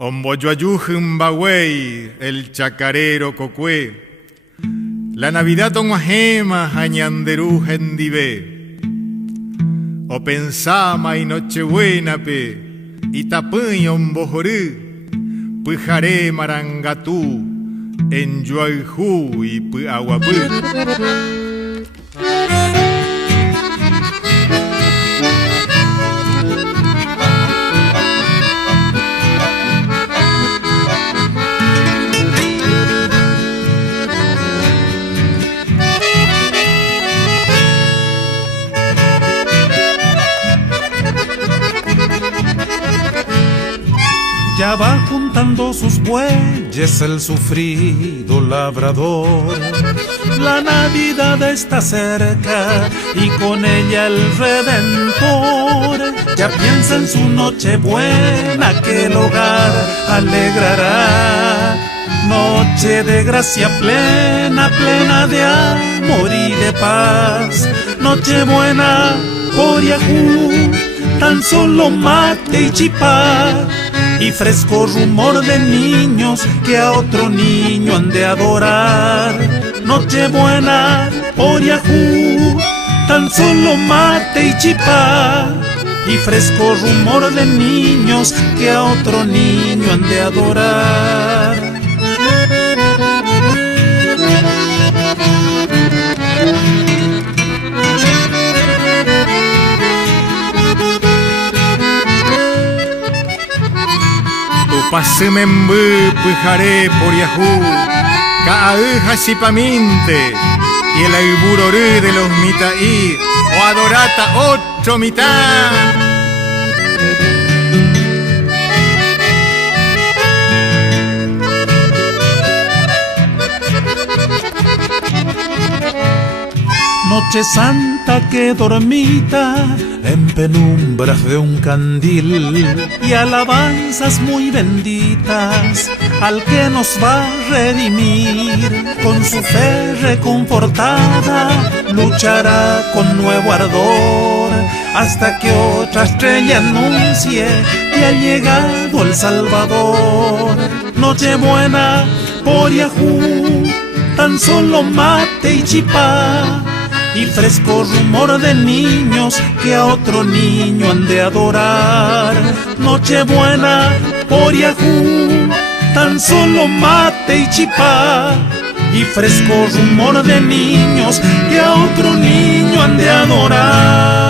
Omboyoayujimbahuey, el chacarero cocué, la Navidad onguajema añanderú gendibé, o pensama y nochebuena pe, y tapuñ ombojorú, pujaré marangatú, en yuayjú y puaguapú. Ya va juntando sus bueyes el sufrido labrador. La Navidad está cerca y con ella el Redentor. Ya piensa en su Nochebuena que el hogar alegrará. Noche de gracia plena, plena de amor y de paz. Nochebuena por Yahoo, tan solo mate y chipá. Y fresco rumor de niños que a otro niño han de adorar. Nochebuena por Yahoo, tan solo mate y chipá. Y fresco rumor de niños que a otro niño han de adorar. Pasemembú pujaré por Yahoo, Kaaüja sipaminte, y el aiburorú de los mitaí, o adorata otro mitad. Noche santa que dormita en penumbras de un candil y alabanzas muy benditas al que nos va a redimir. Con su fe reconfortada luchará con nuevo ardor hasta que otra estrella anuncie que ha llegado el Salvador. Nochebuena por Yahoo, tan solo mate y chipá. Y fresco rumor de niños que a otro niño han de adorar. Nochebuena por Yahoo, tan solo mate y chipá. Y fresco rumor de niños que a otro niño han de adorar.